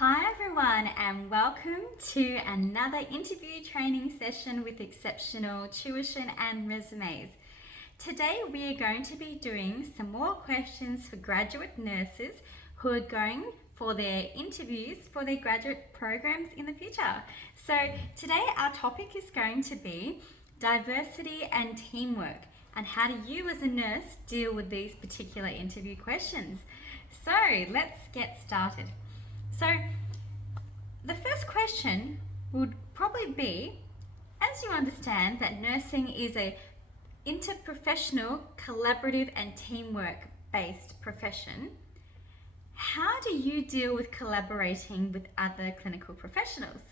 Hi everyone, and welcome to another interview training session with Exceptional Tuition and Resumes. Today we are going to be doing some more questions for graduate nurses who are going for their interviews for their graduate programs in the future. So today our topic is going to be diversity and teamwork, and how do you as a nurse deal with these particular interview questions. So let's get started. So the first question would probably be, as you understand that nursing is a interprofessional, collaborative and teamwork based profession, how do you deal with collaborating with other clinical professionals?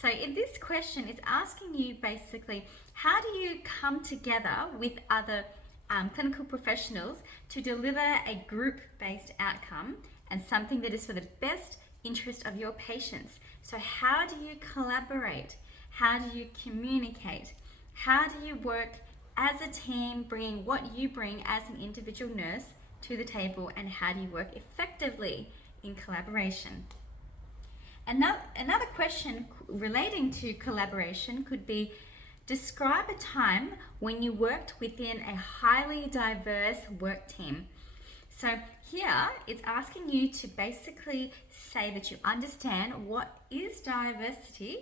So in this question, it's asking you basically, how do you come together with other clinical professionals to deliver a group-based outcome and something that is for the best interest of your patients? So how do you collaborate? How do you communicate? How do you work as a team, bringing what you bring as an individual nurse to the table, and how do you work effectively in collaboration? Another question relating to collaboration could be, describe a time when you worked within a highly diverse work team. So here it's asking you to basically say that you understand what is diversity.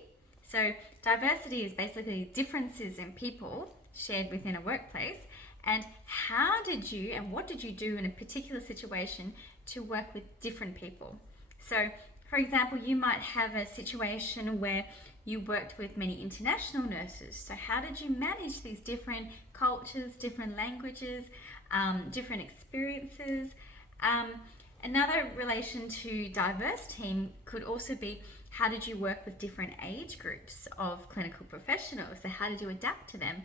So diversity is basically differences in people shared within a workplace, and how did you and what did you do in a particular situation to work with different people. So for example, you might have a situation where you worked with many international nurses. So how did you manage these different cultures, different languages, different experiences? Another relation to diverse team could also be, how did you work with different age groups of clinical professionals? So how did you adapt to them?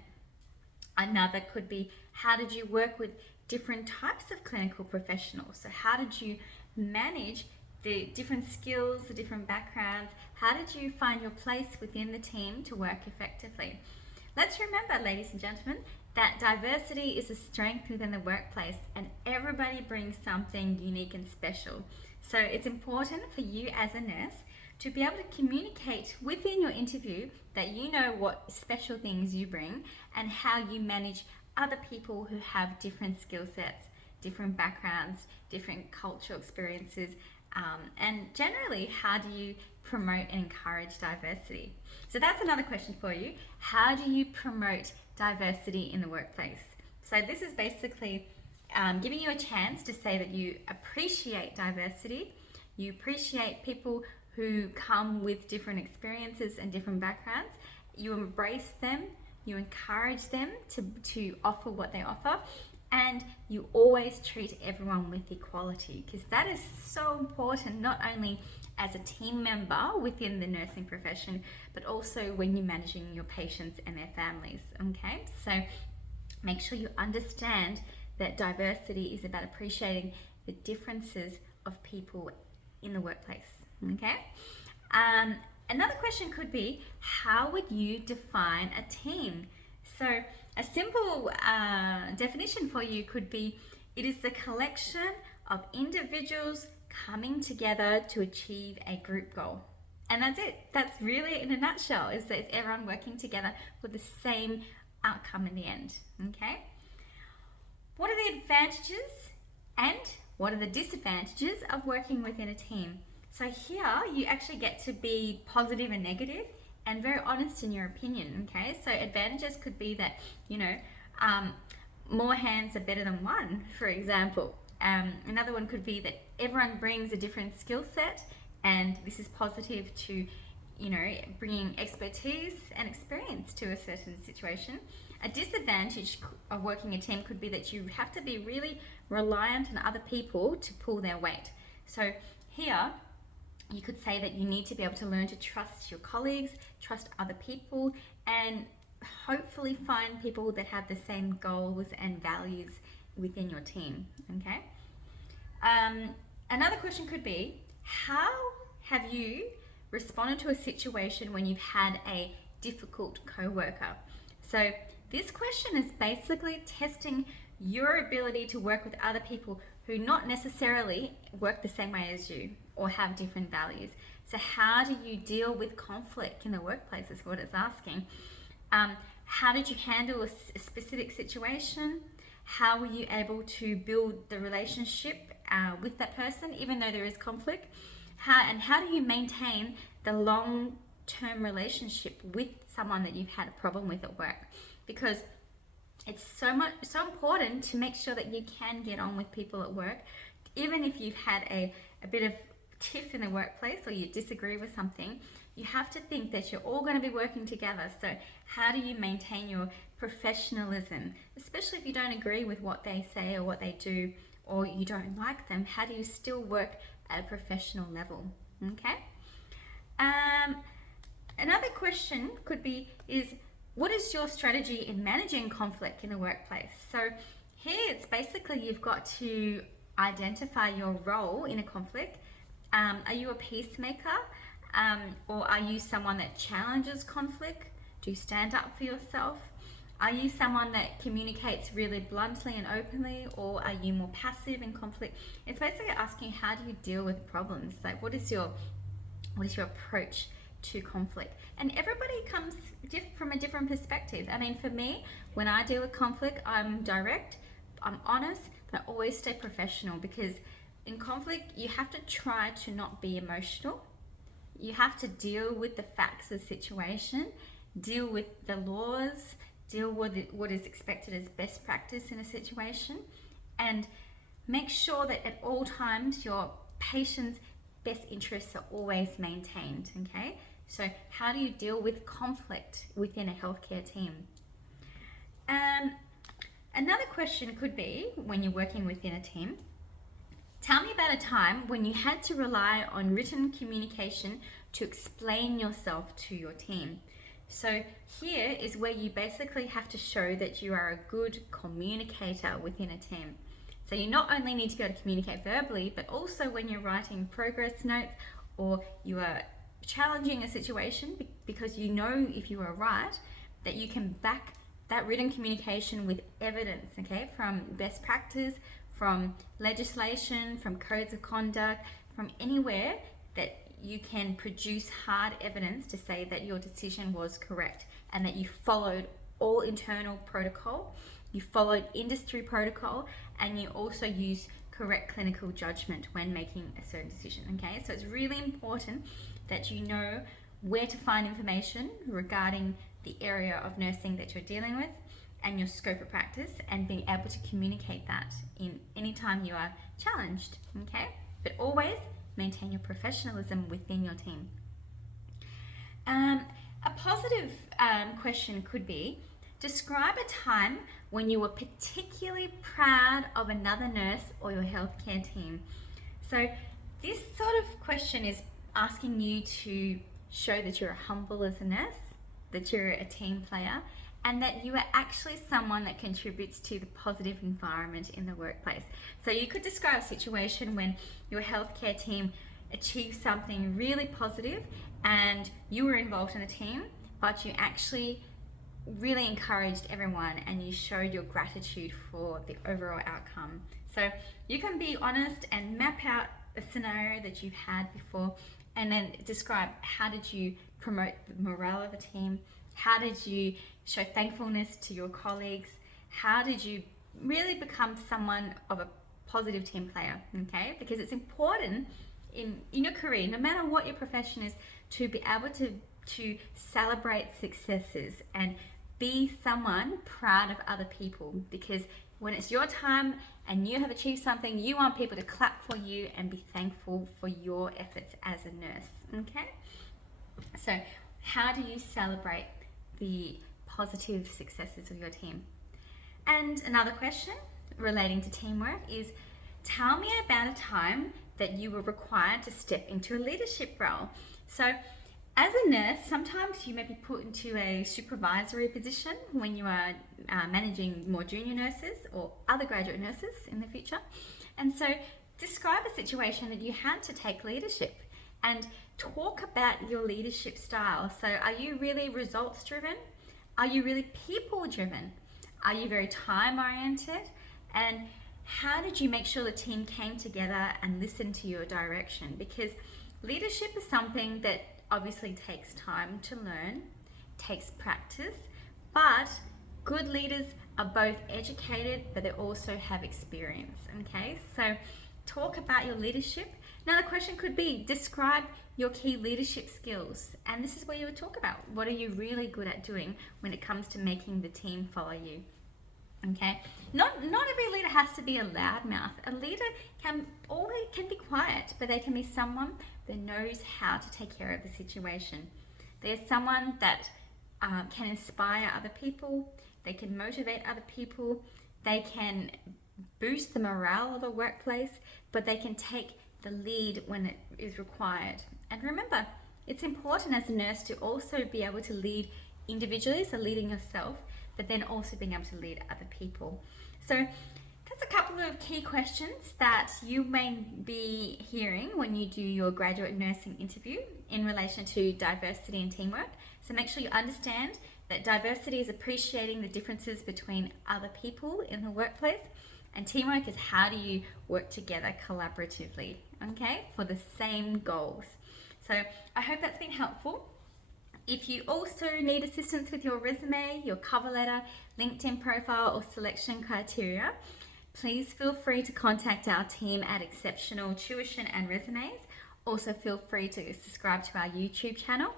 Another could be, how did you work with different types of clinical professionals? So how did you manage the different skills, the different backgrounds? How did you find your place within the team to work effectively? Let's remember, ladies and gentlemen, that diversity is a strength within the workplace, and everybody brings something unique and special. So it's important for you as a nurse to be able to communicate within your interview that you know what special things you bring and how you manage other people who have different skill sets, different backgrounds, different cultural experiences, and generally, how do you promote and encourage diversity? So that's another question for you. How do you promote diversity in the workplace? So this is basically giving you a chance to say that you appreciate diversity, you appreciate people who come with different experiences and different backgrounds, you embrace them, you encourage them to offer what they offer, and you always treat everyone with equality, because that is so important, not only as a team member within the nursing profession, but also when you're managing your patients and their families. Okay, so make sure you understand that diversity is about appreciating the differences of people in the workplace. Okay, another question could be, how would you define a team? So a simple definition for you could be, it is the collection of individuals coming together to achieve a group goal. And that's it. That's really, in a nutshell, is that it's everyone working together for the same outcome in the end. Okay? What are the advantages and what are the disadvantages of working within a team? So here you actually get to be positive and negative and very honest in your opinion. Okay, so advantages could be that, more hands are better than one, for example. Another one could be that everyone brings a different skill set, and this is positive to, bringing expertise and experience to a certain situation. A disadvantage of working a team could be that you have to be really reliant on other people to pull their weight. So here, you could say that you need to be able to learn to trust your colleagues, trust other people, and hopefully find people that have the same goals and values within your team. Okay. Another question could be, how have you responded to a situation when you've had a difficult coworker? So this question is basically testing your ability to work with other people who not necessarily work the same way as you or have different values. So how do you deal with conflict in the workplace is what it's asking. How did you handle a specific situation? How were you able to build the relationship with that person even though there is conflict? How do you maintain the long-term relationship with someone that you've had a problem with at work? Because it's so important to make sure that you can get on with people at work, even if you've had a bit of tiff in the workplace or you disagree with something. You have to think that you're all going to be working together. So how do you maintain your professionalism, especially if you don't agree with what they say or what they do, or you don't like them? How do you still work at a professional level? Okay. Another question could be what is your strategy in managing conflict in the workplace? So here it's basically you've got to identify your role in a conflict. Are you a peacemaker? Or are you someone that challenges conflict? Do you stand up for yourself? Are you someone that communicates really bluntly and openly, or are you more passive in conflict? It's basically asking, how do you deal with problems? Like, what is your approach to conflict? And everybody comes from a different perspective. I mean, for me, when I deal with conflict, I'm direct, I'm honest, but I always stay professional, because in conflict, you have to try to not be emotional. You have to deal with the facts of the situation, deal with the laws, deal with what is expected as best practice in a situation, and make sure that at all times your patient's best interests are always maintained, okay? So how do you deal with conflict within a healthcare team? Another question could be, when you're working within a team, tell me about a time when you had to rely on written communication to explain yourself to your team. So here is where you basically have to show that you are a good communicator within a team. So you not only need to be able to communicate verbally, but also when you're writing progress notes or you are challenging a situation, because you know if you are right, that you can back that written communication with evidence, okay, from best practice, from legislation, from codes of conduct, from anywhere that you can produce hard evidence to say that your decision was correct and that you followed all internal protocol, you followed industry protocol, and you also use correct clinical judgment when making a certain decision, okay? So it's really important that you know where to find information regarding the area of nursing that you're dealing with and your scope of practice, and being able to communicate that in any time you are challenged, okay? But always maintain your professionalism within your team. A positive question could be, describe a time when you were particularly proud of another nurse or your healthcare team. So this sort of question is asking you to show that you're humble as a nurse, that you're a team player, and that you are actually someone that contributes to the positive environment in the workplace. So you could describe a situation when your healthcare team achieved something really positive and you were involved in the team, but you actually really encouraged everyone and you showed your gratitude for the overall outcome. So you can be honest and map out a scenario that you've had before, and then describe, how did you promote the morale of the team? How did you show thankfulness to your colleagues? How did you really become someone of a positive team player, okay? Because it's important in your career, no matter what your profession is, to be able to celebrate successes and be someone proud of other people, because when it's your time and you have achieved something, you want people to clap for you and be thankful for your efforts as a nurse, okay? So how do you celebrate the positive successes of your team? And another question relating to teamwork is, tell me about a time that you were required to step into a leadership role. So as a nurse, sometimes you may be put into a supervisory position when you are managing more junior nurses or other graduate nurses in the future. And so describe a situation that you had to take leadership and talk about your leadership style. So are you really results driven? Are you really people driven? Are you very time oriented? And how did you make sure the team came together and listened to your direction? Because leadership is something that obviously takes time to learn, takes practice, but good leaders are both educated, but they also have experience, okay? So talk about your leadership. Now the question could be, describe your key leadership skills. And this is where you would talk about, what are you really good at doing when it comes to making the team follow you? Okay, not every leader has to be a loudmouth. A leader can be quiet, but they can be someone that knows how to take care of the situation. They're someone that can inspire other people. They can motivate other people. They can boost the morale of a workplace, but they can take the lead when it is required. And remember, it's important as a nurse to also be able to lead individually, so leading yourself, but then also being able to lead other people. So that's a couple of key questions that you may be hearing when you do your graduate nursing interview in relation to diversity and teamwork. So make sure you understand that diversity is appreciating the differences between other people in the workplace, and teamwork is how do you work together collaboratively, okay, for the same goals. So I hope that's been helpful. If you also need assistance with your resume, your cover letter, LinkedIn profile, or selection criteria, please feel free to contact our team at Exceptional Tuition and Resumes. Also feel free to subscribe to our YouTube channel.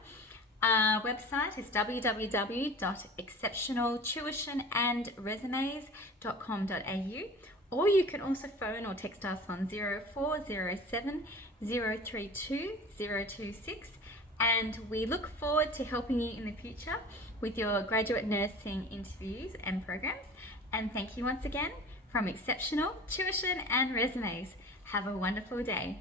Our website is www.exceptionaltuitionandresumes.com.au, or you can also phone or text us on 0407 032 026. And we look forward to helping you in the future with your graduate nursing interviews and programs. And thank you once again from Exceptional Tuition and Resumes. Have a wonderful day.